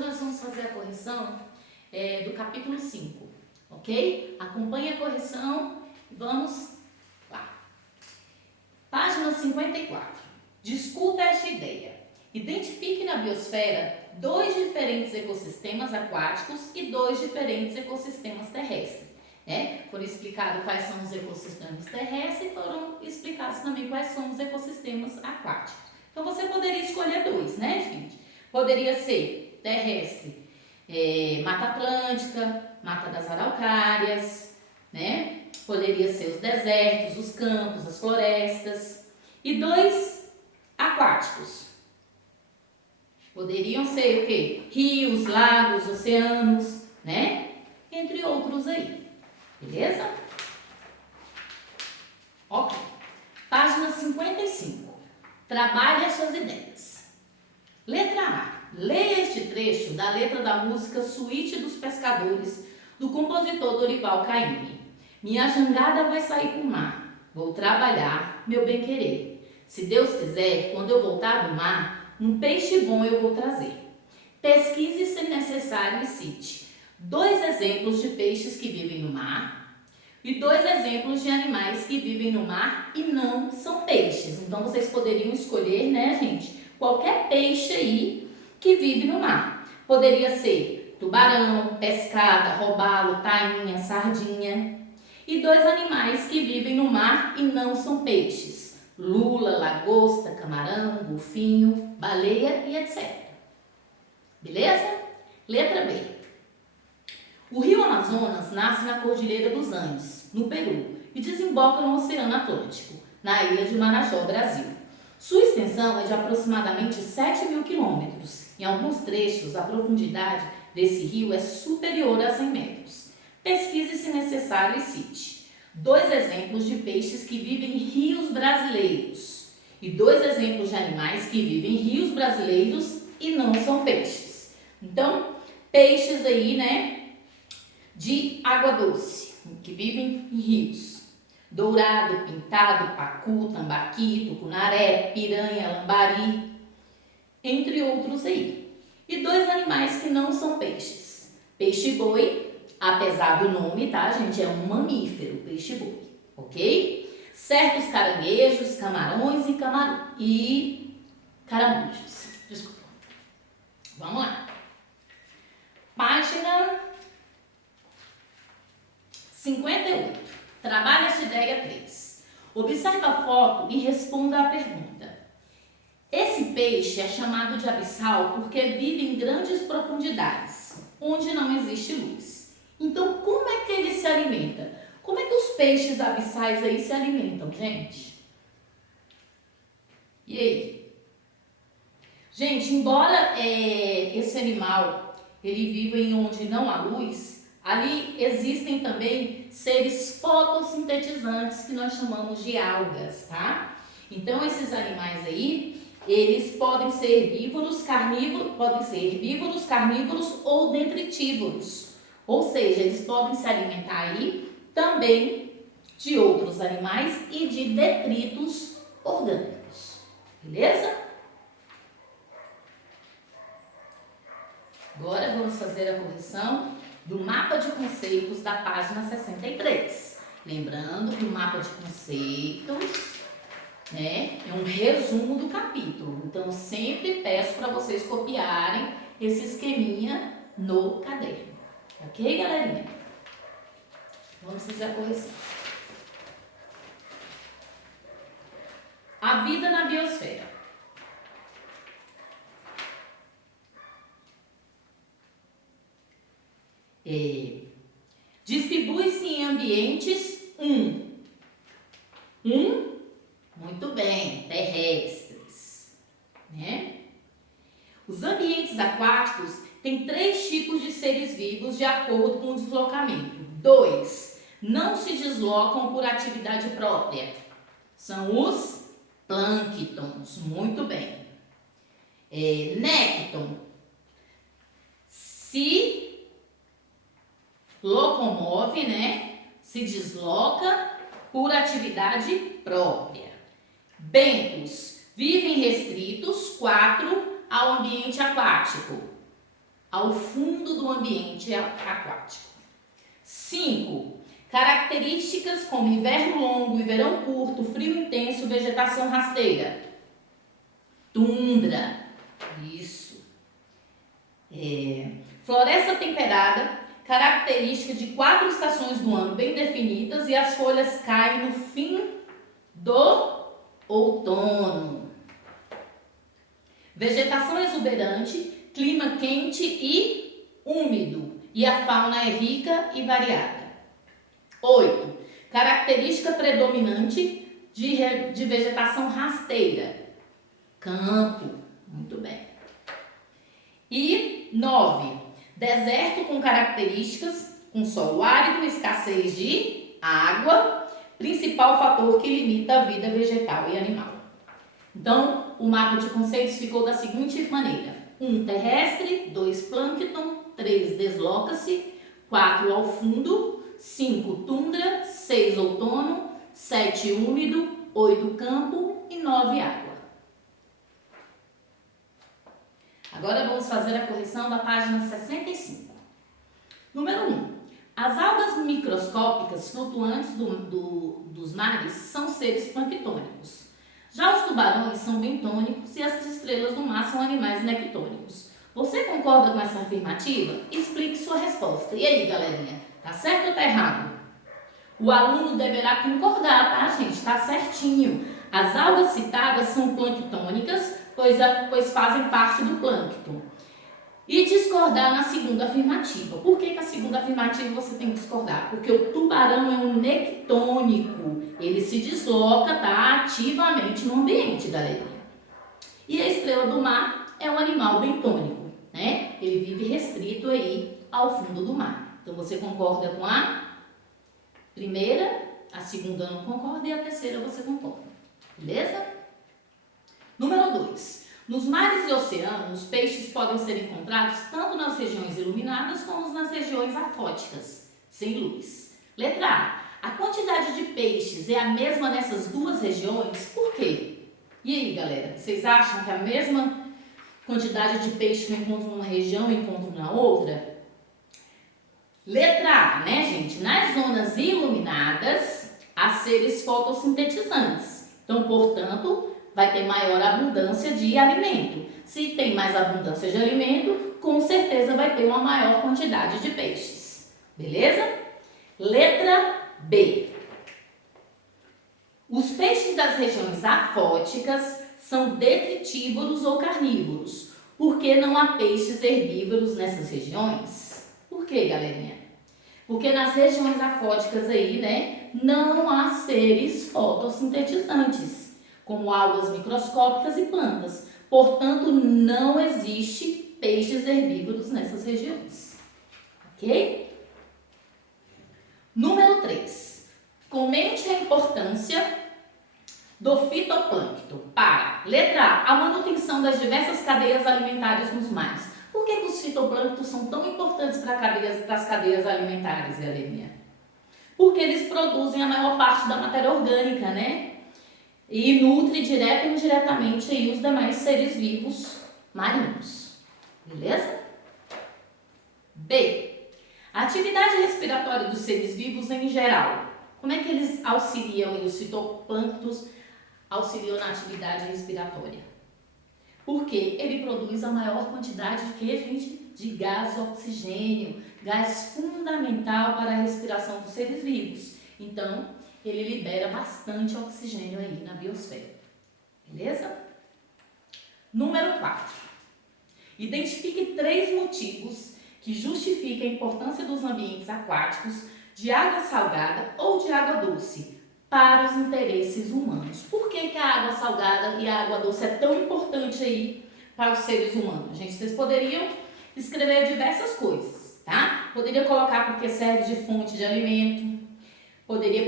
nós vamos fazer a correção do capítulo 5, ok? Acompanhe a correção e vamos lá. Página 54. Discuta esta ideia. Identifique na biosfera 2 diferentes ecossistemas aquáticos e 2 diferentes ecossistemas terrestres. Foram explicados quais são os ecossistemas terrestres e foram explicados também quais são os ecossistemas aquáticos. Então, você poderia escolher 2, né, gente? Poderia ser terrestre, Mata Atlântica, Mata das Araucárias, né? Poderia ser os desertos, os campos, as florestas. E 2 aquáticos. Poderiam ser o quê? Rios, lagos, oceanos, né? Entre outros aí. Beleza? Ok. Página 55. Trabalhe as suas ideias. Letra A. Leia este trecho da letra da música Suíte dos Pescadores, do compositor Dorival Caymmi. Minha jangada vai sair pro mar. Vou trabalhar, meu bem-querer. Se Deus quiser, quando eu voltar do mar, um peixe bom eu vou trazer. Pesquise se necessário e cite 2 exemplos de peixes que vivem no mar e 2 exemplos de animais que vivem no mar e não são peixes. Então, vocês poderiam escolher, né, gente, qualquer peixe aí que vive no mar. Poderia ser tubarão, pescada, robalo, tainha, sardinha. E 2 animais que vivem no mar e não são peixes. Lula, lagosta, camarão, golfinho, baleia e etc. Beleza? Letra B. O rio Amazonas nasce na Cordilheira dos Andes, no Peru, e desemboca no Oceano Atlântico, na ilha de Marajó, Brasil. Sua extensão é de aproximadamente 7.000 quilômetros. Em alguns trechos, a profundidade desse rio é superior a 100 metros. Pesquise se necessário e cite 2 exemplos de peixes que vivem em rios brasileiros e 2 exemplos de animais que vivem em rios brasileiros e não são peixes. Então, peixes aí, né, de água doce, que vivem em rios. Dourado, pintado, pacu, tambaqui, tucunaré, piranha, lambari, entre outros aí. E 2 animais que não são peixes. Peixe-boi, apesar do nome, tá, gente? É um mamífero, peixe-boi, ok? Certos caranguejos, camarões e caramujos. Desculpa. Vamos lá. Página 58. Trabalhe esta ideia 3. Observe a foto e responda à pergunta. Esse peixe é chamado de abissal porque vive em grandes profundidades, onde não existe luz. Então, como é que ele se alimenta? Como é que os peixes abissais aí se alimentam, gente? E aí? Gente, embora esse animal ele viva em onde não há luz, ali existem também seres fotossintetizantes que nós chamamos de algas, tá? Então, esses animais aí, eles podem ser herbívoros, carnívoros ou detritívoros. Ou seja, eles podem se alimentar aí também de outros animais e de detritos orgânicos. Beleza? Agora vamos fazer a correção do mapa de conceitos da página 63. Lembrando que o mapa de conceitos, né, é um resumo do capítulo. Então, eu sempre peço para vocês copiarem esse esqueminha no caderno. Ok, galerinha? Vamos fazer a correção. A vida na biosfera. Distribui-se em ambientes muito bem, terrestres, né? Os ambientes aquáticos têm 3 tipos de seres vivos de acordo com o deslocamento. 2 não se deslocam por atividade própria. São os plânctons, muito bem. Nécton se locomove, né? Se desloca por atividade própria. Bentos vivem restritos, 4, ao ambiente aquático. ao fundo do ambiente aquático. 5. Características como inverno longo e verão curto, frio intenso, vegetação rasteira. Tundra. Isso. Floresta temperada, característica de 4 estações do ano bem definidas e as folhas caem no fim do outono. Vegetação exuberante, clima quente e úmido e a fauna é rica e variada. 8. Característica predominante de vegetação rasteira, campo. Muito bem. E 9. Deserto com características com solo árido, escassez de água, principal fator que limita a vida vegetal e animal. Então, o mapa de conceitos ficou da seguinte maneira: 1. Terrestre, 2. Plâncton, 3. Desloca-se, 4. Ao fundo, 5. Tundra, 6. Outono, 7. Úmido, 8. Campo e 9. Água. Agora vamos fazer a correção da página 65. Número 1. As algas microscópicas flutuantes dos mares são seres planctônicos. Já os tubarões são bentônicos e as estrelas do mar são animais nectônicos. Você concorda com essa afirmativa? Explique sua resposta. E aí, galerinha? Tá certo ou tá errado? O aluno deverá concordar, tá, gente? Tá certinho. As algas citadas são planctônicas, pois fazem parte do plâncton. E discordar na segunda afirmativa. Por que a segunda afirmativa você tem que discordar? Porque o tubarão é um nectônico. Ele se desloca, tá, ativamente no ambiente, galerinha. E a estrela do mar é um animal bentônico, né? Ele vive restrito aí ao fundo do mar. Então, você concorda com a primeira, a segunda não concorda e a terceira você concorda. Beleza? Número 2. Nos mares e oceanos, peixes podem ser encontrados tanto nas regiões iluminadas como nas regiões afóticas, sem luz. Letra A. A quantidade de peixes é a mesma nessas duas regiões? Por quê? E aí, galera? Vocês acham que a mesma quantidade de peixe eu encontro numa região e encontro na outra? Letra A, né, gente? Nas zonas iluminadas, há seres fotossintetizantes. Então, portanto, vai ter maior abundância de alimento. Se tem mais abundância de alimento, com certeza vai ter uma maior quantidade de peixes. Beleza? Letra B. Os peixes das regiões afóticas são detritívoros ou carnívoros. Por que não há peixes herbívoros nessas regiões? Por que, galerinha? Porque nas regiões afóticas aí, né, não há seres fotossintetizantes, como algas microscópicas e plantas. Portanto, não existe peixes herbívoros nessas regiões. Ok? Número 3. Comente a importância do fitoplâncton para, letra A, a manutenção das diversas cadeias alimentares nos mares. Por que os fitoplânctons são tão importantes para as cadeias alimentares, galerinha? Porque eles produzem a maior parte da matéria orgânica, né? E nutre direta e indiretamente aí os demais seres vivos marinhos. Beleza? B. A atividade respiratória dos seres vivos em geral. Como é que eles auxiliam e os fitoplânctons auxiliam na atividade respiratória? Porque ele produz a maior quantidade de que, gente? De gás oxigênio, gás fundamental para a respiração dos seres vivos. Então, ele libera bastante oxigênio aí na biosfera. Beleza? Número 4. Identifique 3 motivos que justificam a importância dos ambientes aquáticos de água salgada ou de água doce para os interesses humanos. Por que a água salgada e a água doce é tão importante aí para os seres humanos? Gente, vocês poderiam escrever diversas coisas, tá? Poderia colocar porque serve de fonte de alimento, poderia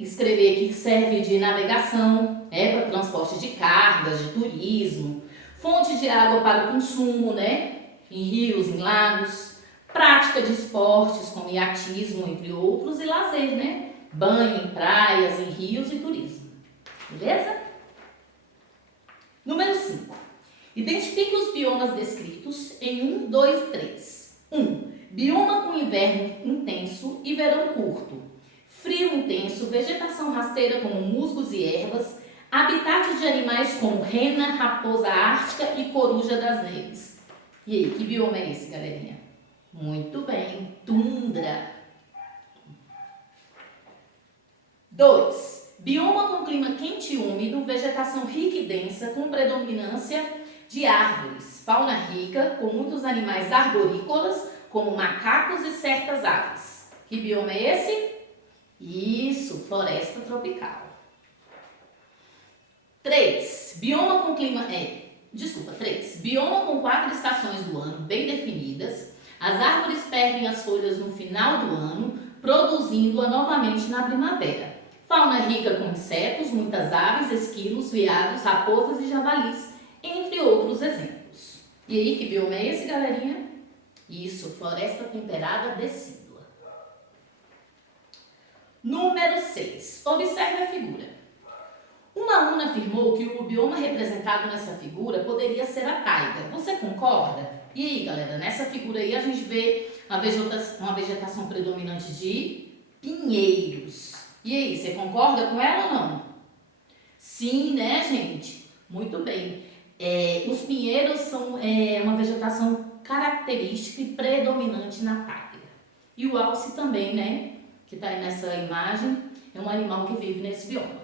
escrever que serve de navegação, para transporte de cargas, de turismo, fonte de água para o consumo, né? Em rios, em lagos, prática de esportes como iatismo, entre outros, e lazer, né? Banho em praias, em rios e turismo. Beleza? Número 5. Identifique os biomas descritos em 1, 2 e 3. 1. Bioma com inverno intenso e verão curto. Frio intenso, vegetação rasteira como musgos e ervas, habitat de animais como rena, raposa ártica e coruja das neves. E aí, que bioma é esse, galerinha? Muito bem, tundra. 2. Bioma com clima quente e úmido, vegetação rica e densa, com predominância de árvores, fauna rica, com muitos animais arborícolas, como macacos e certas aves. Que bioma é esse? Isso, floresta tropical. 3. Bioma com clima 3. Bioma com 4 estações do ano bem definidas. As árvores perdem as folhas no final do ano, produzindo-a novamente na primavera. Fauna rica com insetos, muitas aves, esquilos, veados, raposas e javalis, entre outros exemplos. E aí, que bioma é esse, galerinha? Isso, floresta temperada decídua. Número 6. Observe a figura. Uma aluna afirmou que o bioma representado nessa figura poderia ser a taiga. Você concorda? E aí, galera, nessa figura aí a gente vê uma vegetação predominante de pinheiros. E aí, você concorda com ela ou não? Sim, né, gente? Muito bem. Os pinheiros são uma vegetação característica e predominante na taiga. E o alce também, né, que está aí nessa imagem, é um animal que vive nesse bioma.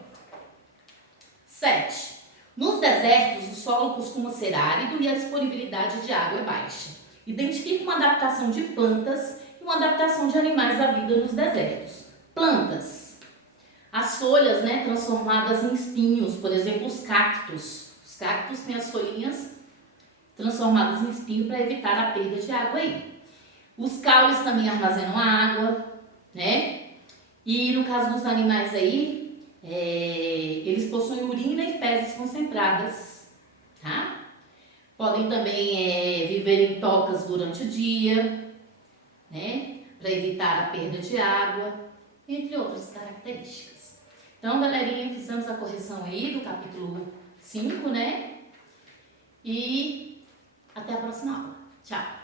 7. Nos desertos, o solo costuma ser árido e a disponibilidade de água é baixa. Identifique uma adaptação de plantas e uma adaptação de animais à vida nos desertos. Plantas. As folhas, né, transformadas em espinhos, por exemplo, os cactos. Os cactos têm as folhinhas transformadas em espinho para evitar a perda de água aí. Os caules também armazenam a água, né? E no caso dos animais aí, eles possuem urina e fezes concentradas, tá? Podem também viver em tocas durante o dia, né? Para evitar a perda de água, entre outras características. Então, galerinha, fizemos a correção aí do capítulo 5, né? E até a próxima aula. Tchau!